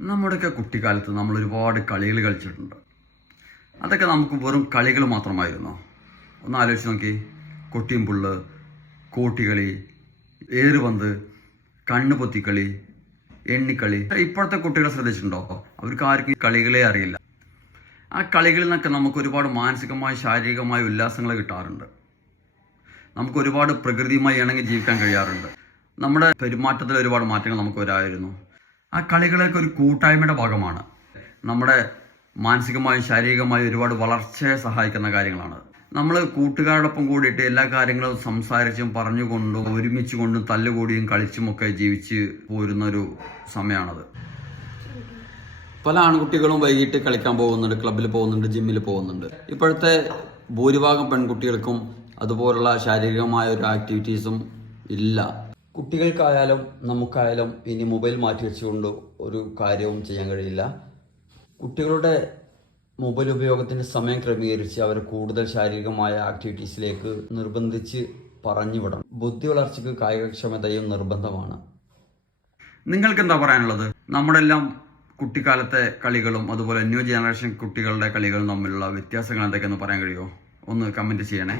നമ്മുടെയൊക്കെ കുട്ടിക്കാലത്ത് നമ്മൾ ഒരുപാട് കളികൾ കളിച്ചിട്ടുണ്ട്. അതൊക്കെ നമുക്ക് വെറും കളികൾ മാത്രമായിരുന്നോ? ഒന്ന് ആലോചിച്ച് നോക്കി. കൊട്ടിയും പുള്ള്, കോട്ടികളി, ഏറുപന്ത്, കണ്ണുപൊത്തിക്കളി, എണ്ണിക്കളി. ഇപ്പോഴത്തെ കുട്ടികളെ ശ്രദ്ധിച്ചിട്ടുണ്ടോ? അവർക്ക് ആർക്കും കളികളെ അറിയില്ല. ആ കളികളിൽ നിന്നൊക്കെ നമുക്ക് ഒരുപാട് മാനസികമായ ശാരീരികമായ ഉല്ലാസങ്ങൾ കിട്ടാറുണ്ട്. നമുക്ക് ഒരുപാട് പ്രകൃതിയുമായി ഇണങ്ങി ജീവിക്കാൻ കഴിയാറുണ്ട്. നമ്മുടെ പെരുമാറ്റത്തിൽ ഒരുപാട് മാറ്റങ്ങൾ നമുക്ക് വരായിരുന്നു. ആ കളികളൊക്കെ ഒരു കൂട്ടായ്മയുടെ ഭാഗമാണ്. നമ്മുടെ മാനസികമായും ശാരീരികമായും ഒരുപാട് വളർച്ചയെ സഹായിക്കുന്ന കാര്യങ്ങളാണ്. നമ്മൾ കൂട്ടുകാരോടൊപ്പം കൂടിയിട്ട് എല്ലാ കാര്യങ്ങളും സംസാരിച്ചും പറഞ്ഞുകൊണ്ടും ഒരുമിച്ച് കൊണ്ടും തല്ലുകൂടിയും കളിച്ചുമൊക്കെ ജീവിച്ച് പോരുന്നൊരു സമയമാണത്. പല ആൺകുട്ടികളും വൈകിട്ട് കളിക്കാൻ പോകുന്നുണ്ട്, ക്ലബ്ബിൽ പോകുന്നുണ്ട്, ജിമ്മിൽ പോകുന്നുണ്ട്. ഇപ്പോഴത്തെ ഭൂരിഭാഗം പെൺകുട്ടികൾക്കും അതുപോലുള്ള ശാരീരികമായ ഒരു ആക്ടിവിറ്റീസും ഇല്ല. കുട്ടികൾക്കായാലും നമുക്കായാലും ഇനി മൊബൈൽ മാറ്റി വെച്ചുകൊണ്ട് ഒരു കാര്യവും ചെയ്യാൻ കഴിയില്ല. കുട്ടികളുടെ മൊബൈൽ ഉപയോഗത്തിന് സമയം ക്രമീകരിച്ച് അവരെ കൂടുതൽ ശാരീരികമായ ആക്ടിവിറ്റീസിലേക്ക് നിർബന്ധിച്ച് പറഞ്ഞു വിടണം. ബുദ്ധി വളർച്ചയ്ക്ക് കായികക്ഷമതയും നിർബന്ധമാണ്. നിങ്ങൾക്ക് എന്താ പറയാനുള്ളത്? നമ്മുടെ എല്ലാം കുട്ടിക്കാലത്തെ കളികളും അതുപോലെ ന്യൂ ജനറേഷൻ കുട്ടികളുടെ കളികളും തമ്മിലുള്ള വ്യത്യാസങ്ങൾ എന്തൊക്കെയെന്ന് പറയാൻ കഴിയുമോ? ഒന്ന് കമൻറ്റ് ചെയ്യണേ.